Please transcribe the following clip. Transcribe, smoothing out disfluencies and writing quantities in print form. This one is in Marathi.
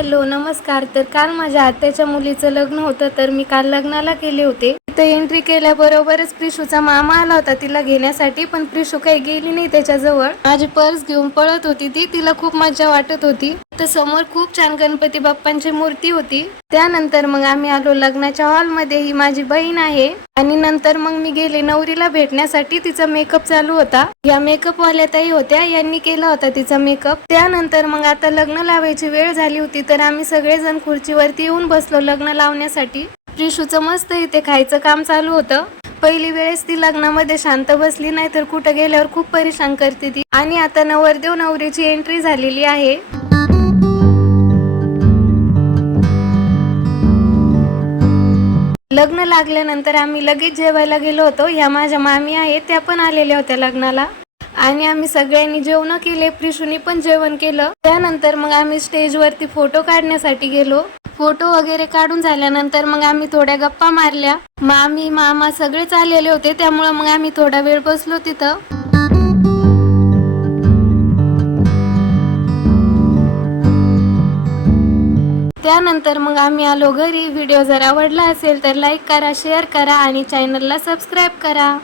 हॅलो नमस्कार। तर काल माझ्या आत्याच्या मुलीचं लग्न होतं, तर मी काल लग्नाला गेले होते। तिथे एंट्री केल्याबरोबरच प्रिशूचा मामा आला होता तिला घेण्यासाठी, पण प्रिशू काही गेली नाही त्याच्याजवळ। माझी पर्स घेऊन पळत होती ती, तिला खूप मजा वाटत होती। तर समोर खूप छान गणपती बाप्पांची मूर्ती होती। त्यानंतर मग आम्ही आलो लग्नाच्या हॉलमध्ये। ही माझी बहीण आहे आणि नंतर मग मी गेले नवरीला भेटण्यासाठी। तिचा मेकअप चालू होता, या मेकअप वाल्या ताई होत्या, यांनी केला होता तिचा मेकअप। त्यानंतर मग आता लग्न लावायची वेळ झाली होती, तर आम्ही सगळेजण खुर्चीवरती येऊन बसलो लग्न लावण्यासाठी। प्रिशूचं मस्त इथे खायचं काम चालू होतं। पहिली वेळेस ती लग्नामध्ये शांत बसली नाही, तर कुठं गेल्यावर खूप परेशान करते ती। आणि आता नवरदेव नवरीची एंट्री झालेली आहे। लग्न लागल्यानंतर आम्ही लगेच जेवायला गेलो होतो। ह्या माझ्या मामी आहेत, त्या पण आलेल्या होत्या लग्नाला आणि आम्ही सगळ्यांनी जेवण केले। प्रिशूनी पण जेवण केलं। त्यानंतर मग आम्ही स्टेजवरती फोटो काढण्यासाठी गेलो। फोटो वगैरे काढून झाल्यानंतर मग आम्ही थोड्या गप्पा मारल्या। मामी मामा सगळेच आलेले होते, त्यामुळे मग आम्ही थोडा वेळ बसलो तिथं। त्यानंतर मग आम्ही आलो घरी। व्हिडिओ जर आवडला असेल तर लाईक करा, शेअर करा आणि चॅनलला सबस्क्राईब करा।